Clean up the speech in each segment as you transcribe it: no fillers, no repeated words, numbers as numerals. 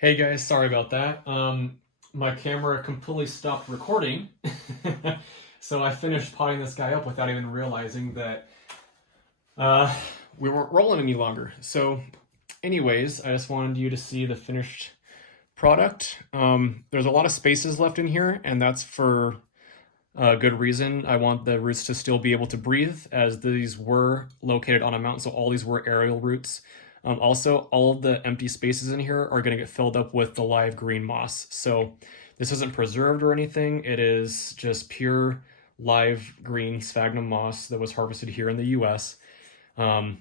Hey guys, sorry about that. My camera completely stopped recording. So I finished potting this guy up without even realizing that uh, we weren't rolling any longer. So anyways, I just wanted you to see the finished product. There's a lot of spaces left in here, and that's for a good reason. I want the roots to still be able to breathe, as these were located on a mountain, so all these were aerial roots. Also, all of the empty spaces in here are going to get filled up with the live green moss. So this isn't preserved or anything. It is just pure live green sphagnum moss that was harvested here in the US. And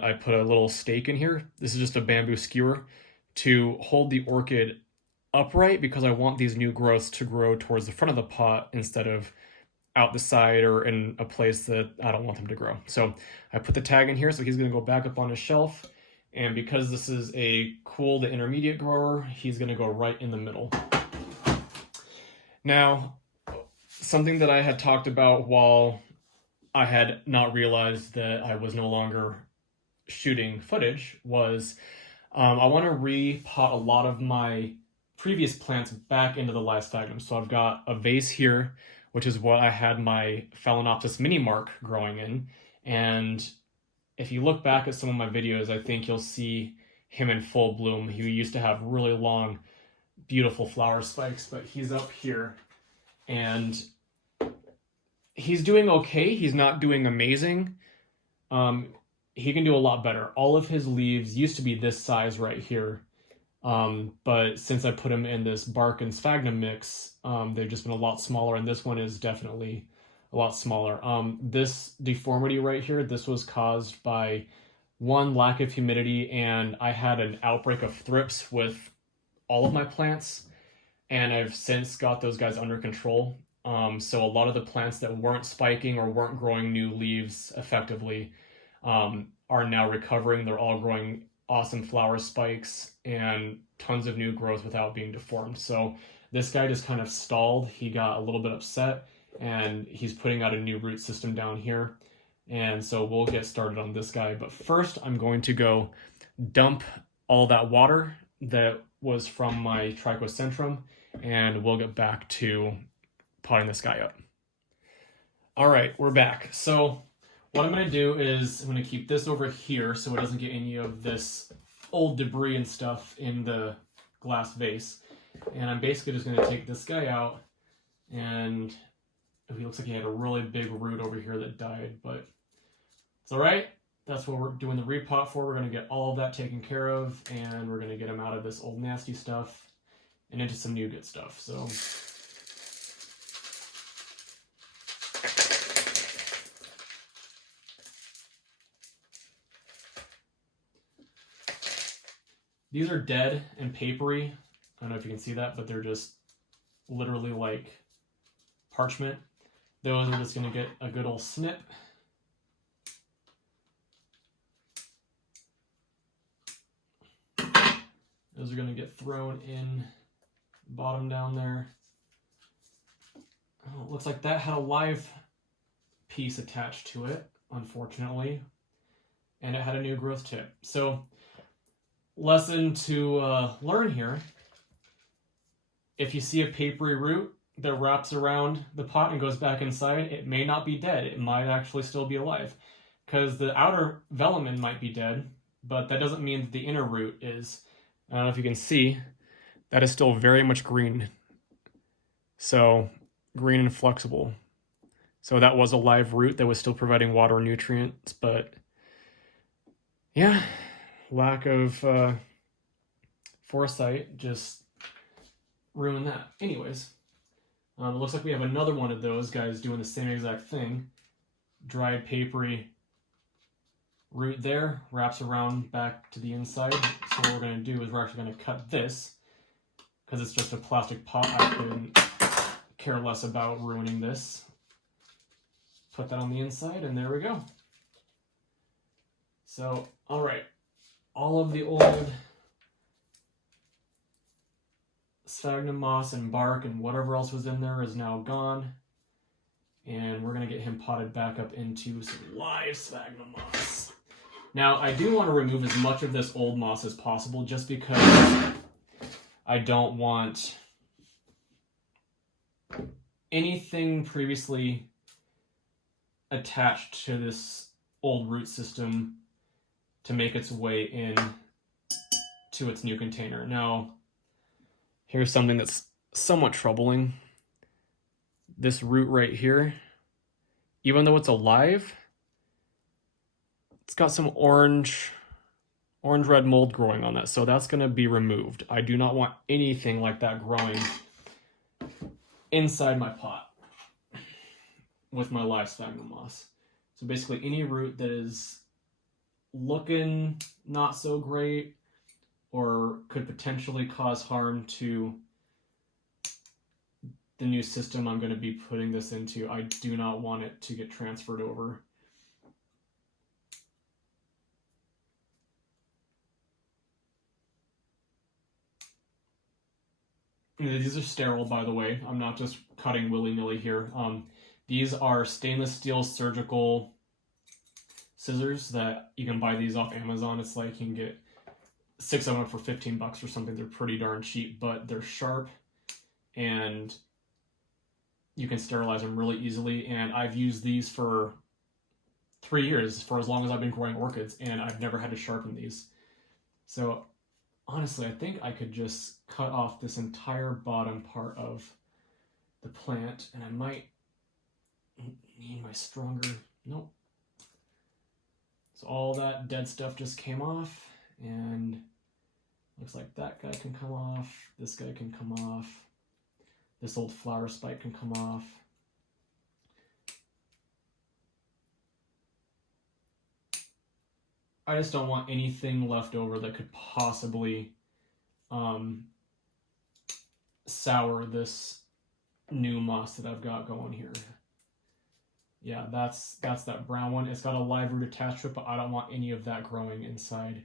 I put a little stake in here. This is just a bamboo skewer to hold the orchid upright, because I want these new growths to grow towards the front of the pot instead of out the side or in a place that I don't want them to grow. So I put the tag in here, so he's going to go back up on his shelf. And because this is a cool to intermediate grower, he's going to go right in the middle. Now, something that I had talked about while I had not realized that I was no longer shooting footage was I want to repot a lot of my previous plants back into the live sphagnum. So I've got a vase here, which is what I had my phalaenopsis mini mark growing in. And if you look back at some of my videos, I think you'll see him in full bloom. He used to have really long, beautiful flower spikes, but he's up here and he's doing okay. He's not doing amazing. He can do a lot better. All of his leaves used to be this size right here. But since I put him in this bark and sphagnum mix, they've just been a lot smaller, and this one is definitely a lot smaller. This deformity right here, this was caused by one, lack of humidity, and I had an outbreak of thrips with all of my plants, and I've since got those guys under control. So a lot of the plants that weren't spiking or weren't growing new leaves effectively are now recovering. They're all growing awesome flower spikes and tons of new growth without being deformed. So this guy just kind of stalled. He got a little bit upset, and he's putting out a new root system down here. And so we'll get started on this guy. But first, I'm going to go dump all that water that was from my Trichocentrum, and we'll get back to potting this guy up. All right, we're back. So what I'm going to do is I'm going to keep this over here so it doesn't get any of this old debris and stuff in the glass vase. And I'm basically just going to take this guy out, and he looks like he had a really big root over here that died, but it's all right. That's what we're doing the repot for. We're going to get all of that taken care of, and we're going to get him out of this old nasty stuff and into some new good stuff. So these are dead and papery. I don't know if you can see that, but they're just literally like parchment. Those are just going to get a good old snip. Those are going to get thrown in bottom down there. Oh, it looks like that had a live piece attached to it, unfortunately, and it had a new growth tip. So lesson to learn here: if you see a papery root that wraps around the pot and goes back inside, it may not be dead. It might actually still be alive, because the outer velamen might be dead, but that doesn't mean that the inner root is. I don't know if you can see, that is still very much green. So green and flexible. So that was a live root that was still providing water and nutrients, but yeah, lack of foresight just ruined that. Anyways, it looks like we have another one of those guys doing the same exact thing. Dried papery root there, wraps around back to the inside. So what we're going to do is we're actually going to cut this, because it's just a plastic pot. I couldn't care less about ruining this. Put that on the inside, and there we go. So, all right, all of the old sphagnum moss and bark and whatever else was in there is now gone, and we're going to get him potted back up into some live sphagnum moss. Now, I do want to remove as much of this old moss as possible, just because I don't want anything previously attached to this old root system to make its way in to its new container. Now, here's something that's somewhat troubling. This root right here, even though it's alive, it's got some orange red mold growing on that, so that's going to be removed. I do not want anything like that growing inside my pot with my live sphagnum moss. So basically any root that is looking not so great or could potentially cause harm to the new system I'm going to be putting this into, I do not want it to get transferred over. These are sterile, by the way. I'm not just cutting willy-nilly here. These are stainless steel surgical scissors that you can buy these off Amazon. It's like you can get 6 of them for $15 or something. They're pretty darn cheap, but they're sharp and you can sterilize them really easily. And I've used these for 3 years, for as long as I've been growing orchids, and I've never had to sharpen these. So honestly, I think I could just cut off this entire bottom part of the plant, and I might need my stronger, nope. So all that dead stuff just came off, and looks like that guy can come off, this guy can come off, this old flower spike can come off. I just don't want anything left over that could possibly sour this new moss that I've got going here. Yeah, that's that brown one. It's got a live root attached to it, but I don't want any of that growing inside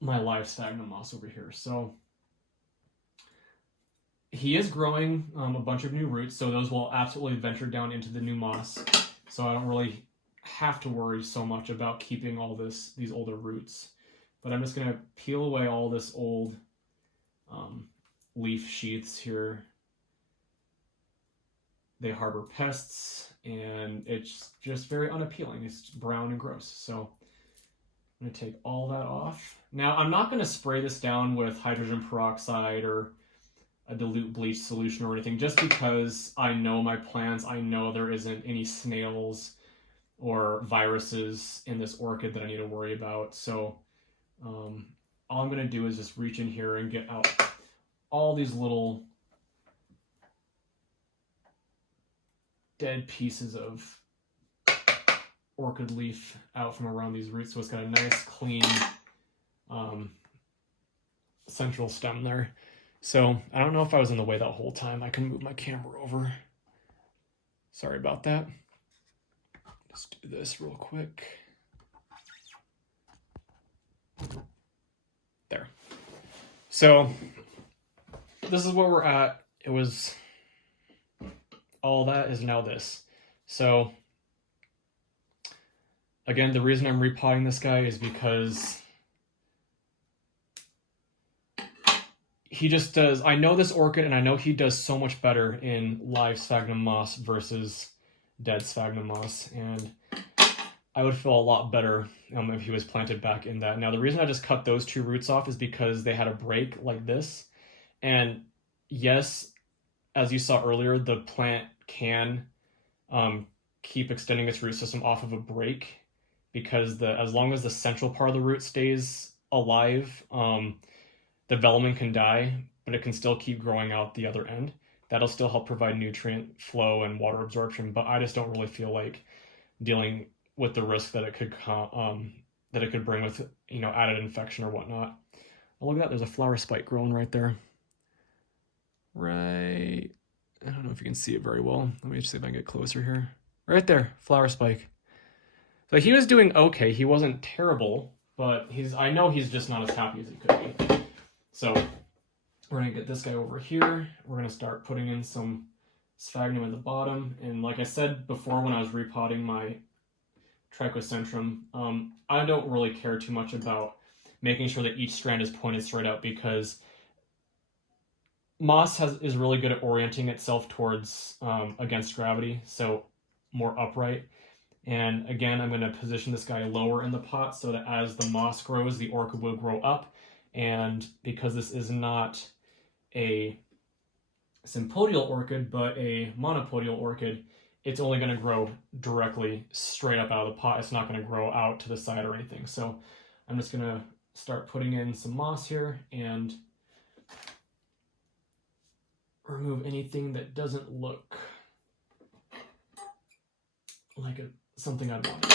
my live sphagnum moss over here. So he is growing a bunch of new roots, so those will absolutely venture down into the new moss. So I don't really have to worry so much about keeping all these older roots. But I'm just going to peel away all this old leaf sheaths here. They harbor pests, and it's just very unappealing. It's brown and gross. So I'm going to take all that off. Now, I'm not going to spray this down with hydrogen peroxide or a dilute bleach solution or anything, just because I know my plants. I know there isn't any snails or viruses in this orchid that I need to worry about. So all I'm going to do is just reach in here and get out all these little dead pieces of orchid leaf out from around these roots, so it's got a nice clean central stem there. So I don't know if I was in the way that whole time. I can move my camera over. Sorry about that. Let's do this real quick. There. So this is where we're at. It was all that is now this. So again, the reason I'm repotting this guy is because he just does, I know this orchid and I know he does so much better in live sphagnum moss versus dead sphagnum moss, and I would feel a lot better if he was planted back in that. Now, the reason I just cut those two roots off is because they had a break like this. And yes, as you saw earlier, the plant can keep extending its root system off of a break, because as long as the central part of the root stays alive, development can die, but it can still keep growing out the other end. That'll still help provide nutrient flow and water absorption, but I just don't really feel like dealing with the risk that it could bring with, added infection or whatnot. Oh, look at that, there's a flower spike growing right there. Right, I don't know if you can see it very well. Let me just see if I can get closer here. Right there, flower spike. So he was doing okay. He wasn't terrible, but I know he's just not as happy as he could be. So we're gonna get this guy over here. We're gonna start putting in some sphagnum at the bottom. And like I said before, when I was repotting my Trichocentrum, I don't really care too much about making sure that each strand is pointed straight out, because moss is really good at orienting itself towards against gravity, so more upright. And again, I'm going to position this guy lower in the pot so that as the moss grows, the orchid will grow up. And because this is not a sympodial orchid, but a monopodial orchid, it's only going to grow directly straight up out of the pot. It's not going to grow out to the side or anything. So I'm just going to start putting in some moss here and remove anything that doesn't look like something I'd want.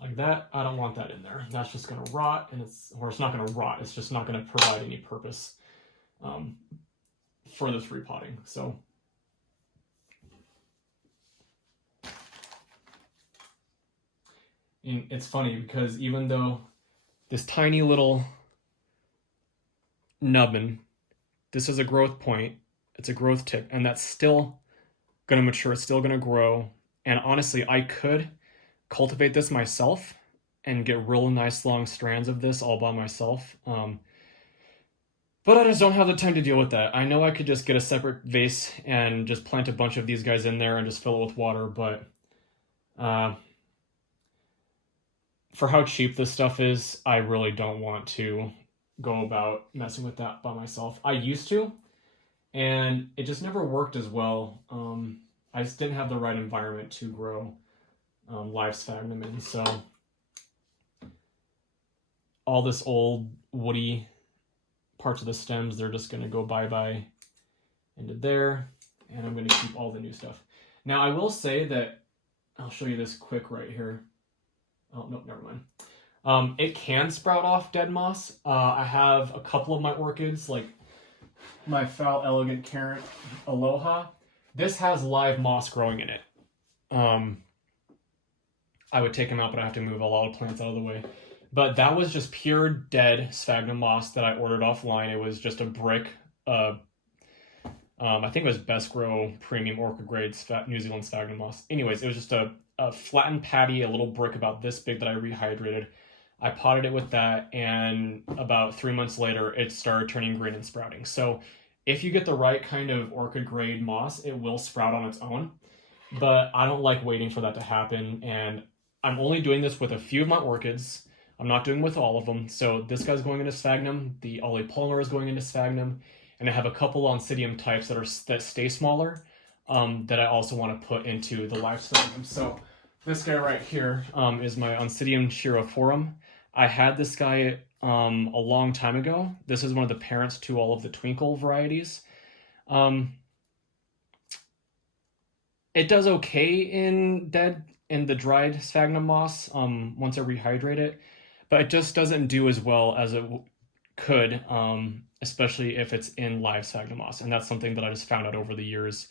Like that, I don't want that in there. That's just going to rot, and it's not going to rot. It's just not going to provide any purpose for this repotting. So and it's funny because even though this tiny little nubbin, this is a growth point, it's a growth tip, and that's still going to mature. It's still going to grow. And honestly, I could cultivate this myself and get real nice long strands of this all by myself. But I just don't have the time to deal with that. I know I could just get a separate vase and just plant a bunch of these guys in there and just fill it with water, but for how cheap this stuff is, I really don't want to go about messing with that by myself. I used to, and it just never worked as well. I just didn't have the right environment to grow live sphagnum in, so all this old woody parts of the stems, they're just going to go bye-bye into there, and I'm going to keep all the new stuff. Now, I will say that, I'll show you this quick right here. Oh, no, never mind. It can sprout off dead moss. I have a couple of my orchids, like my Foul Elegant Carrot Aloha. This has live moss growing in it. I would take them out, but I have to move a lot of plants out of the way. But that was just pure dead sphagnum moss that I ordered offline. It was just a brick. I think it was Best Grow Premium Orchid Grade New Zealand sphagnum moss. Anyways, it was just a flattened patty, a little brick about this big that I rehydrated. I potted it with that, and about 3 months later, it started turning green and sprouting. So if you get the right kind of orchid grade moss, it will sprout on its own. But I don't like waiting for that to happen, and I'm only doing this with a few of my orchids. I'm not doing with all of them. So this guy's going into sphagnum. The Ollie Palmer is going into sphagnum. And I have a couple Oncidium types that stay smaller that I also want to put into the live sphagnum. So this guy right here is my Oncidium chirophorum. I had this guy a long time ago. This is one of the parents to all of the Twinkle varieties. It does okay in the dried sphagnum moss once I rehydrate it, but it just doesn't do as well as it could, especially if it's in live sphagnum moss. And that's something that I just found out over the years.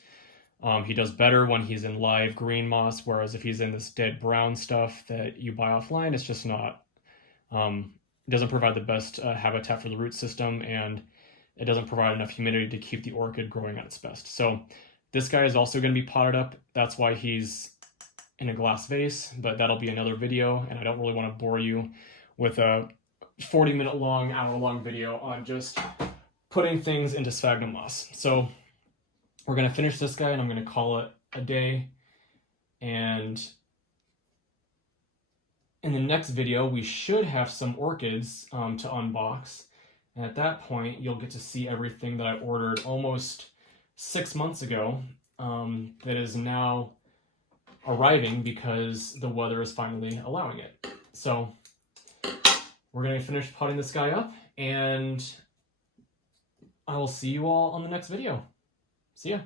He does better when he's in live green moss, whereas if he's in this dead brown stuff that you buy offline, it's just not, it doesn't provide the best habitat for the root system, and it doesn't provide enough humidity to keep the orchid growing at its best. So this guy is also going to be potted up. That's why he's in a glass vase, but that'll be another video, and I don't really want to bore you with a 40-minute long, hour-long video on just putting things into sphagnum moss. So we're going to finish this guy, and I'm going to call it a day. And in the next video, we should have some orchids to unbox. And at that point, you'll get to see everything that I ordered almost 6 months ago that is now arriving because the weather is finally allowing it. So we're going to finish potting this guy up, and I will see you all on the next video. See ya.